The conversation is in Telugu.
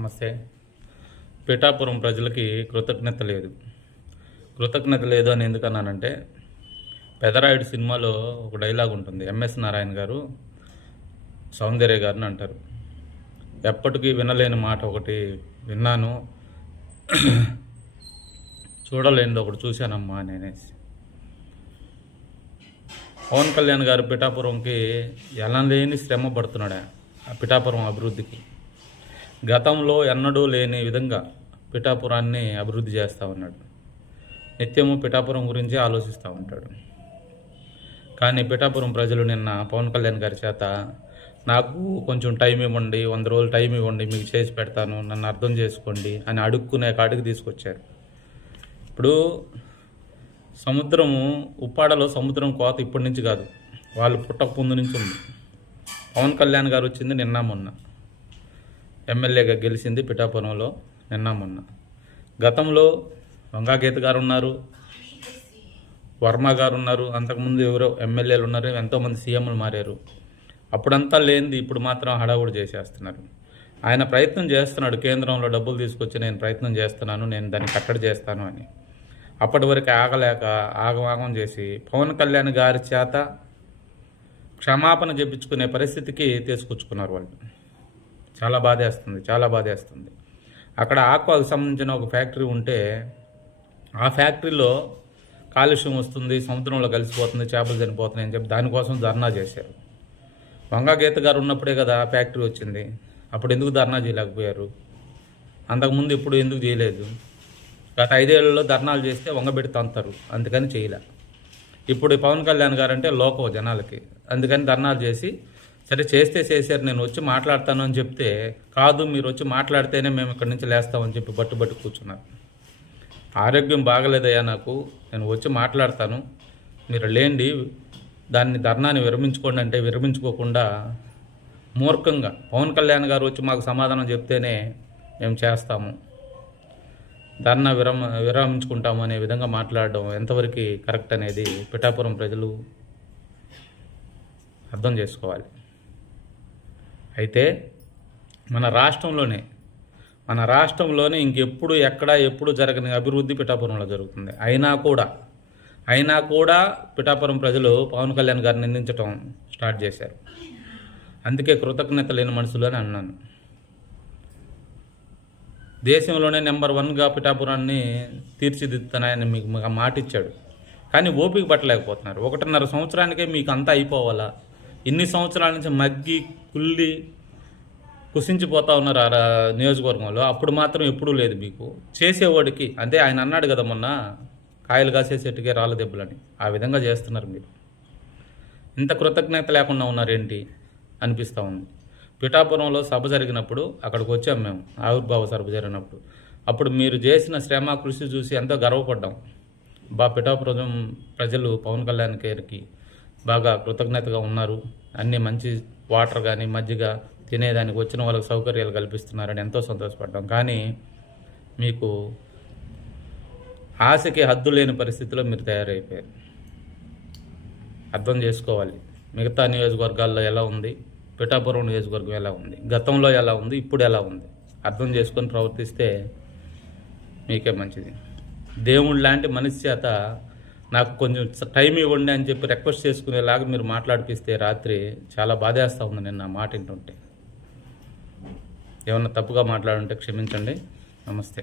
నమస్తే. పిఠాపురం ప్రజలకి కృతజ్ఞత లేదు అని ఎందుకన్నానంటే, పెదరాయుడు సినిమాలో ఒక డైలాగ్ ఉంటుంది. ఎంఎస్ నారాయణ గారు సౌందర్య గారిని అంటారు, ఎప్పటికీ వినలేని మాట ఒకటి విన్నాను, చూడలేనిది ఒకటి చూశానమ్మా అని అనేసి. పవన్ కళ్యాణ్ గారు పిఠాపురంకి ఎలా లేని శ్రమ పడుతున్నాడు. ఆ పిఠాపురం అభివృద్ధికి గతంలో ఎన్నడూ లేని విధంగా పిఠాపురాన్ని అభివృద్ధి చేస్తూ ఉన్నాడు. నిత్యము పిఠాపురం గురించి ఆలోచిస్తూ ఉంటాడు. కానీ పిఠాపురం ప్రజలు నిన్న పవన్ కళ్యాణ్ గారి చేత, నాకు కొంచెం టైం ఇవ్వండి, 100 రోజులు టైం ఇవ్వండి, మీకు చేసి పెడతాను, నన్ను అర్థం చేసుకోండి అని అడుక్కునే కాడికి తీసుకొచ్చారు. ఇప్పుడు సముద్రము, ఉప్పాడలో సముద్రం కోత ఇప్పటి నుంచి కాదు, వాళ్ళు పుట్టక ముందు నుంచి ఉంది. పవన్ కళ్యాణ్ గారు వచ్చింది నిన్న మొన్న, ఎమ్మెల్యేగా గెలిచింది పిఠాపురంలో నిన్న మొన్న. గతంలో వంగాగీత గారు ఉన్నారు, వర్మ గారు ఉన్నారు, అంతకుముందు ఎవరో ఎమ్మెల్యేలు ఉన్నారు, ఎంతోమంది సీఎంలు మారారు. అప్పుడంతా లేనిది ఇప్పుడు మాత్రం హడావుడి చేసేస్తున్నారు. ఆయన ప్రయత్నం చేస్తున్నాడు, కేంద్రంలో డబ్బులు తీసుకొచ్చి నేను ప్రయత్నం చేస్తున్నాను, నేను దాన్ని కట్టడి చేస్తాను అని. అప్పటి వరకు ఆగలేక ఆగమాగం చేసి పవన్ కళ్యాణ్ గారి చేత క్షమాపణ చెప్పించుకునే పరిస్థితికి తీసుకొచ్చుకున్నారు వాళ్ళు. చాలా బాధేస్తుంది. అక్కడ ఆక్వాకు సంబంధించిన ఒక ఫ్యాక్టరీ ఉంటే, ఆ ఫ్యాక్టరీలో కాలుష్యం వస్తుంది, సముద్రంలో కలిసిపోతుంది, చేపలు చనిపోతున్నాయి అని చెప్పి దానికోసం ధర్నా చేశారు. వంగాగీత గారు ఉన్నప్పుడే కదా ఆ ఫ్యాక్టరీ వచ్చింది. అప్పుడు ఎందుకు ధర్నా చేయలేకపోయారు? అంతకుముందు ఇప్పుడు ఎందుకు చేయలేదు? గత 5 ఏళ్లలో ధర్నాలు చేస్తే వంగబెట్టి తంతారు, అందుకని చేయలే. ఇప్పుడు పవన్ కళ్యాణ్ గారు అంటే లోకం జనాలకి, అందుకని ధర్నాలు చేసి, సరే చేస్తే చేశారు, నేను వచ్చి మాట్లాడతాను అని చెప్తే, కాదు మీరు వచ్చి మాట్లాడితేనే మేము ఇక్కడి నుంచి లేస్తామని చెప్పి బట్టు కూర్చున్నారు. ఆరోగ్యం బాగలేదయ్యా నాకు, నేను వచ్చి మాట్లాడతాను, మీరు లేండి, దాన్ని ధర్నాన్ని విరమించుకోండి అంటే విరమించుకోకుండా మూర్ఖంగా పవన్ కళ్యాణ్ గారు వచ్చి మాకు సమాధానం చెప్తేనే మేము చేస్తాము, ధర్నా విరమించుకుంటాము అనే విధంగా మాట్లాడడం ఎంతవరకు కరెక్ట్ అనేది పిఠాపురం ప్రజలు అర్థం చేసుకోవాలి. అయితే మన రాష్ట్రంలోనే ఇంకెప్పుడు ఎప్పుడు జరగని అభివృద్ధి పిఠాపురంలో జరుగుతుంది. అయినా కూడా పిఠాపురం ప్రజలు పవన్ కళ్యాణ్ గారిని నిందించడం స్టార్ట్ చేశారు. అందుకే కృతజ్ఞత లేని మనుషులు అని అన్నాను. దేశంలోనే నెంబర్ 1గా పిఠాపురాన్ని తీర్చిదిద్దుతానని మీకు మాట ఇచ్చాడు. కానీ ఓపిక పట్టలేకపోతున్నారు. 1.5 సంవత్సరానికే మీకు అంతా అయిపోవాలా? ఇన్ని సంవత్సరాల నుంచి మగ్గి కుళ్ళి కుసించిపోతా ఉన్నారు ఆ నియోజకవర్గంలో. అప్పుడు మాత్రం ఎప్పుడూ లేదు మీకు చేసేవాడికి. అంటే ఆయన అన్నాడు కదా మొన్న, కాయలు కాసే చెట్టుకే రాళ్ళ దెబ్బలని. ఆ విధంగా చేస్తున్నారు మీరు. ఇంత కృతజ్ఞత లేకుండా ఉన్నారేంటి అనిపిస్తూ ఉంది. పిఠాపురంలో సభ జరిగినప్పుడు అక్కడికి వచ్చాం మేము, ఆవిర్భావ సభ జరిగినప్పుడు. అప్పుడు మీరు చేసిన శ్రమ కృషి చూసి ఎంతో గర్వపడ్డాం. పిఠాపురం ప్రజలు పవన్ కళ్యాణ్ గారికి బాగా కృతజ్ఞతగా ఉన్నారు, అన్ని మంచి వాటర్ కానీ మజ్జిగ తినేదానికి వచ్చిన వాళ్ళకి సౌకర్యాలు కల్పిస్తున్నారని ఎంతో సంతోషపడ్డాం. కానీ మీకు ఆశకి హద్దు లేని పరిస్థితిలో మీరు తయారైపోయారు. అర్థం చేసుకోవాలి. మిగతా నియోజకవర్గాల్లో ఎలా ఉంది, పిఠాపురం నియోజకవర్గం ఎలా ఉంది, గతంలో ఎలా ఉంది, ఇప్పుడు ఎలా ఉంది, అర్థం చేసుకొని ప్రవర్తిస్తే మీకే మంచిది. దేవుడు లాంటి మనిషి చేత నాకు కొంచెం టైం ఇవ్వండి అని చెప్పి రిక్వెస్ట్ చేసుకునేలాగా మీరు మాట్లాడిపిస్తే రాత్రి చాలా బాధేస్తూ ఉంది. నేను నా మాట వింటుంటే ఏమన్నా తప్పుగా మాట్లాడుంటే క్షమించండి. నమస్తే.